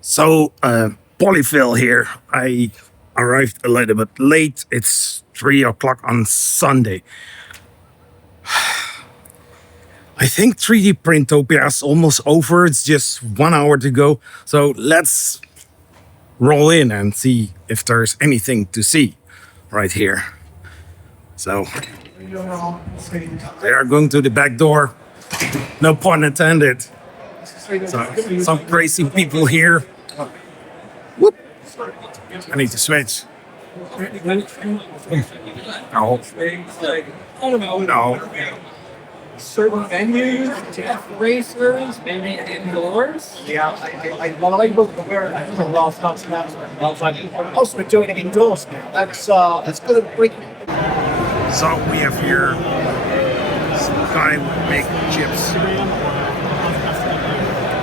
So, PolyPhil here. I arrived a little bit late. It's 3 o'clock on Sunday. I think 3D Printopia is almost over. It's just 1 hour to go. So let's roll in and see if there's anything to see right here. So they are going to the back door. No pun intended. So, some crazy people here. Whoop. I need to switch. No. No. Certain venues, racers, maybe indoors. Yeah, I like where I lost concept. Also doing it indoors. That's good. So we have here some guy making chips.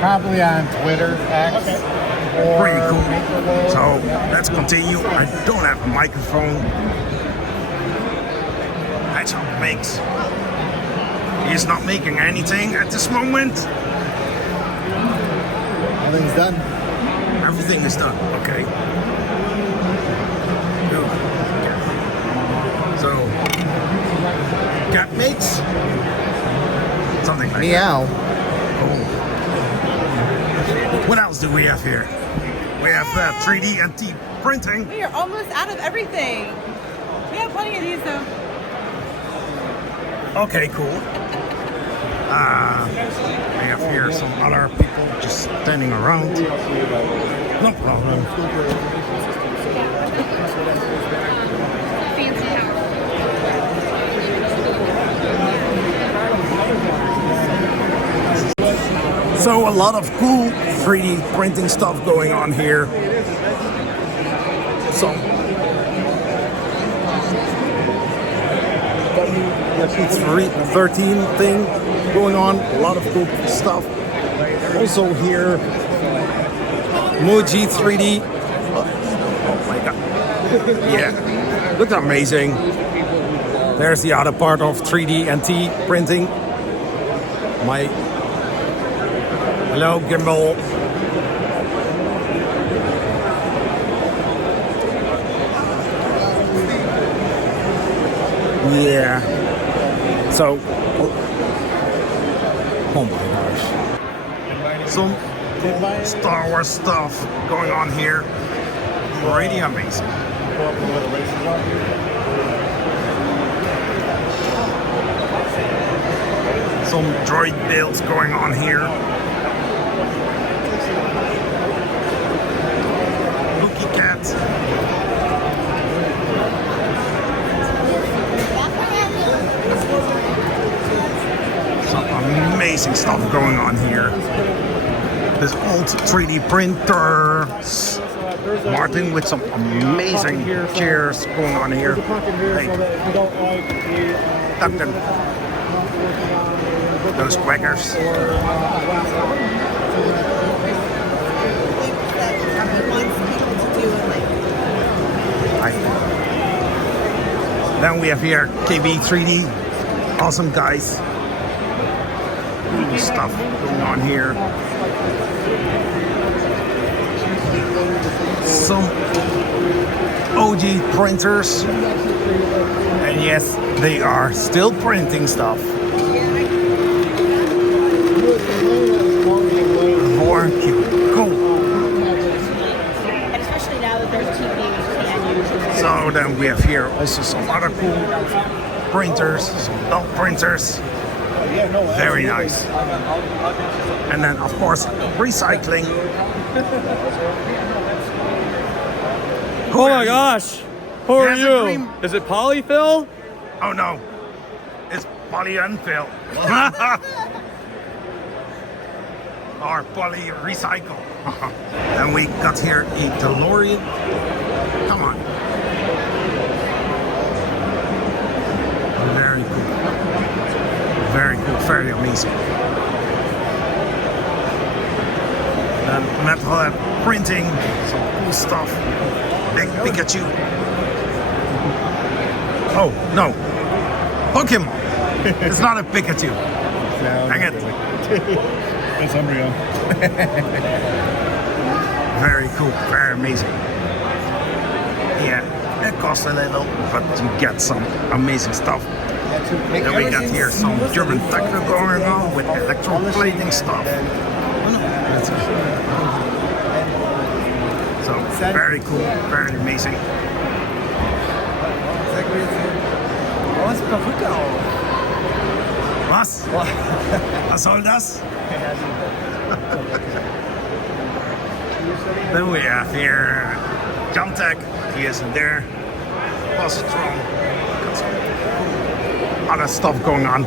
Probably on Twitter, X. Or Pretty cool. So let's continue. I don't have a microphone. That's how it makes. He's not making anything at this moment. Everything's done. Everything is done. Okay. Good. So cat makes something like Meow. that. What else do we have here? We have 3D and T printing. We are almost out of everything. We have plenty of these though. Okay, cool. We have here some other people just standing around. No problem. So a lot of cool 3D printing stuff going on here. So it's 13 thing going on, a lot of cool stuff. Also here, Moji 3D. Oh my god. Yeah, looks amazing. There's the other part of 3D and T printing. Hello, gimbal. Yeah. So, oh my gosh. Some cool Star Wars stuff going on here. Really amazing. Some droid builds going on here. Cookie cat. Amazing stuff going on here. This old 3D printers. Martin with some amazing chairs going on here. Hey, duck them. Those quackers. Then we have here KB3D. Awesome guys. Cool stuff going on here. Some OG printers. And yes, they are still printing stuff. More cool. And especially now that there's TVs. So then we have here also some other cool printers, some belt printers. Very nice. And then of course recycling. Oh my gosh! Who are Yes, you? Dream. Is it PolyPhil? Oh no, it's PolyPhil. Or Poly Recycle. And we got here a DeLorean. Come on. Very cool. Very cool, very amazing. And metal printing, some cool stuff. Big Pikachu. Oh, no. Pokemon. It's not a Pikachu. Dang it. That's unreal. Very cool, very amazing. Yeah, it costs a little, but you get some amazing stuff. Then we got here some German techno going on with electroplating stuff. So very cool, very amazing. Was? Was soll das? Then we have here Jamtech, he isn't there. Positron, got some other stuff going on.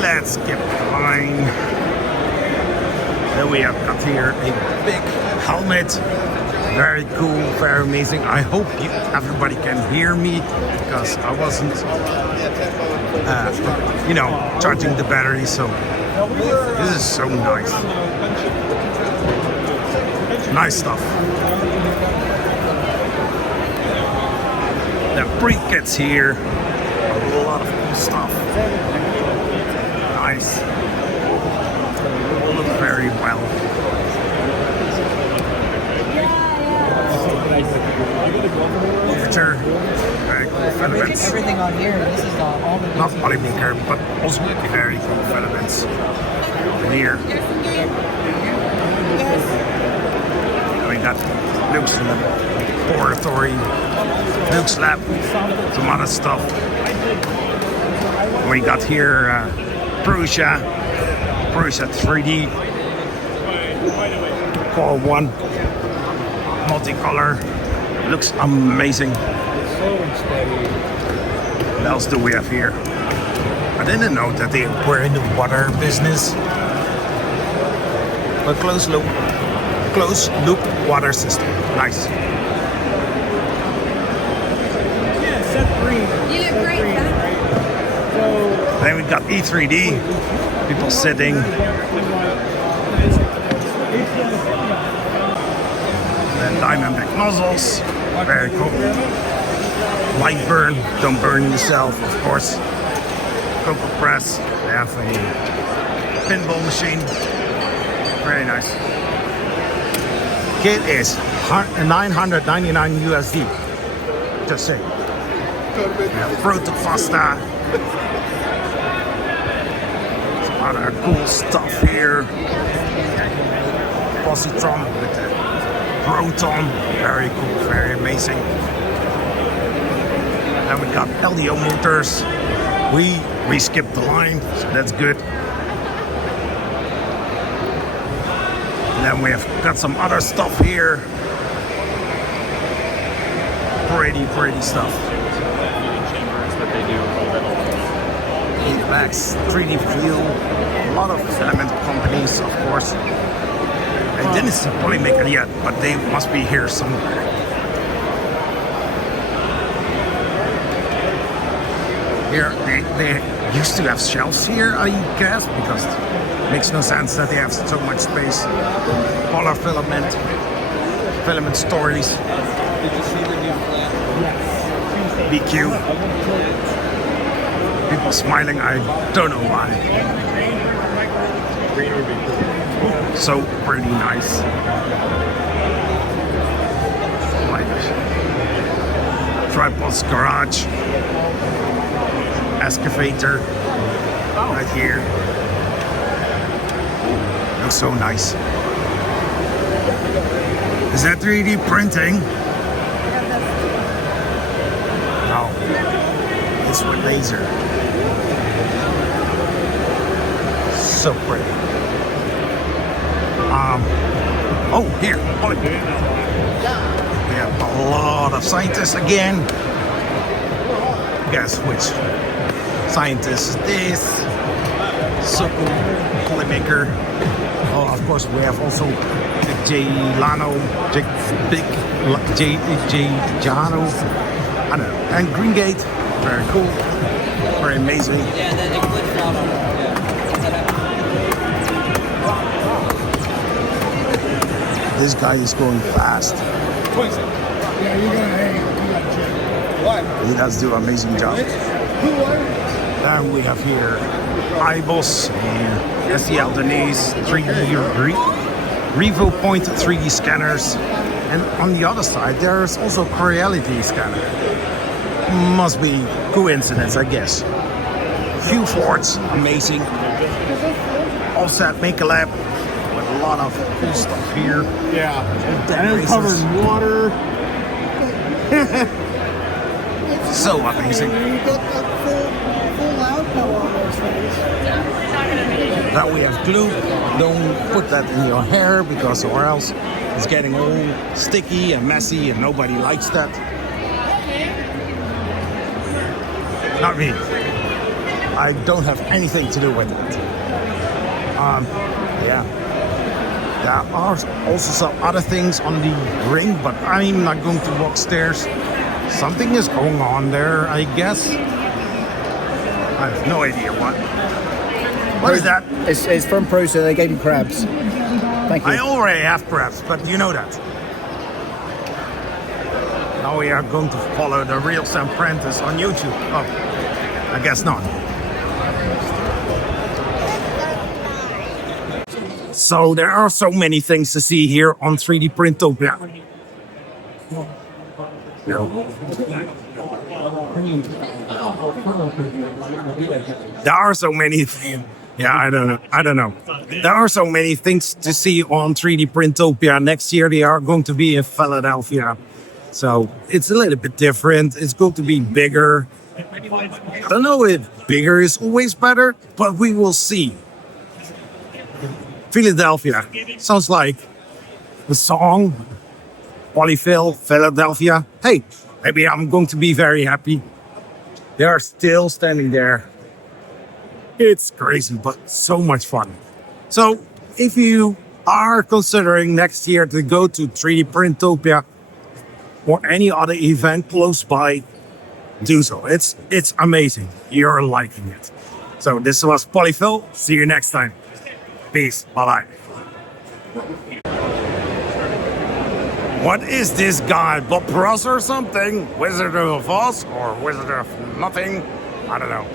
Let's skip the line. Then we have got here a big helmet. Very cool, very amazing. I hope everybody can hear me because I wasn't, charging the battery. So this is so nice. Nice stuff. The pre-kits here. A lot of cool stuff. Nice. Look very well. Overture. Very cool filaments. Everything on here. This is all the. Not polymaker, but also very cool filaments. And here. I mean, that Luke's laboratory, Luke's lab, some other stuff. We got here Prusa 3D, Core 1, multicolor, looks amazing. What else do we have here? I didn't know that they were in the water business. A closed loop water system. Nice. Yeah, Seth Green. You look great, Seth. Then we got E3D, people sitting. Then Diamondback nozzles, very cool. Light burn, don't burn yourself, of course. Cocoa press, they have a pinball machine, very nice. Kit is $999 USD. Just saying. We have Protopasta. Some other cool stuff here. Positron with the Proton. Very cool, very amazing. Then we got LDO motors. We skipped the line, so that's good. Then we have got some other stuff here. Pretty stuff. Max, 3D Fuel, a lot of filament companies, of course. I didn't see Polymaker yet, but they must be here somewhere. Here, they used to have shelves here, I guess, because it makes no sense that they have so much space. Polar filament stories. Did you see the new plan? BQ. People smiling, I don't know why. So pretty nice. Like Tripod's garage. Excavator. Right here. Looks so nice. Is that 3D printing? No. It's with laser. So pretty. Oh, here. We have a lot of scientists again. Guess which scientist is this? So cool. Polymaker. Oh, of course, we have also J. Jano. I don't know. And Green Gate. Very cool. Very amazing. Yeah, then it glitched out on it. This guy is going fast. Yeah, you're gonna hang. You gotta check. What? He does do an amazing job. Then we have here IBOS and SCL Denise 3D Revo Point 3D scanners. And on the other side, there's also Creality scanner. Must be coincidence, I guess. Few Fords, amazing. Offset Make a Lab with a lot of cool stuff here. Yeah. And And it's covered in water. So amazing. You get that full outcome on those things. Now we have glue. Don't put that in your hair because or else it's getting all sticky and messy and nobody likes that. Not me. I don't have anything to do with it. Yeah. There are also some other things on the ring, but I'm not going to walk stairs. Something is going on there, I guess. I have no idea what. What is that? It's from Pro, so they gave you crabs. Thank you. I already have crabs, but you know that. Now we are going to follow the real Sam Prentice on YouTube. Oh, I guess not. So there are so many things to see here on 3D Printopia. There are so many. Yeah, I don't know. There are so many things to see on 3D Printopia. Next year they are going to be in Philadelphia. So it's a little bit different. It's going to be bigger. I don't know if bigger is always better, but we will see. Philadelphia. Sounds like the song PolyPhil Philadelphia. Hey, maybe I'm going to be very happy. They are still standing there. It's crazy, but so much fun. So if you are considering next year to go to 3D Printopia or any other event close by, do so. It's amazing. You're liking it. So this was PolyPhil. See you next time. Peace. Bye-bye. What is this guy? Bob Ross or something? Wizard of Oz or Wizard of nothing? I don't know.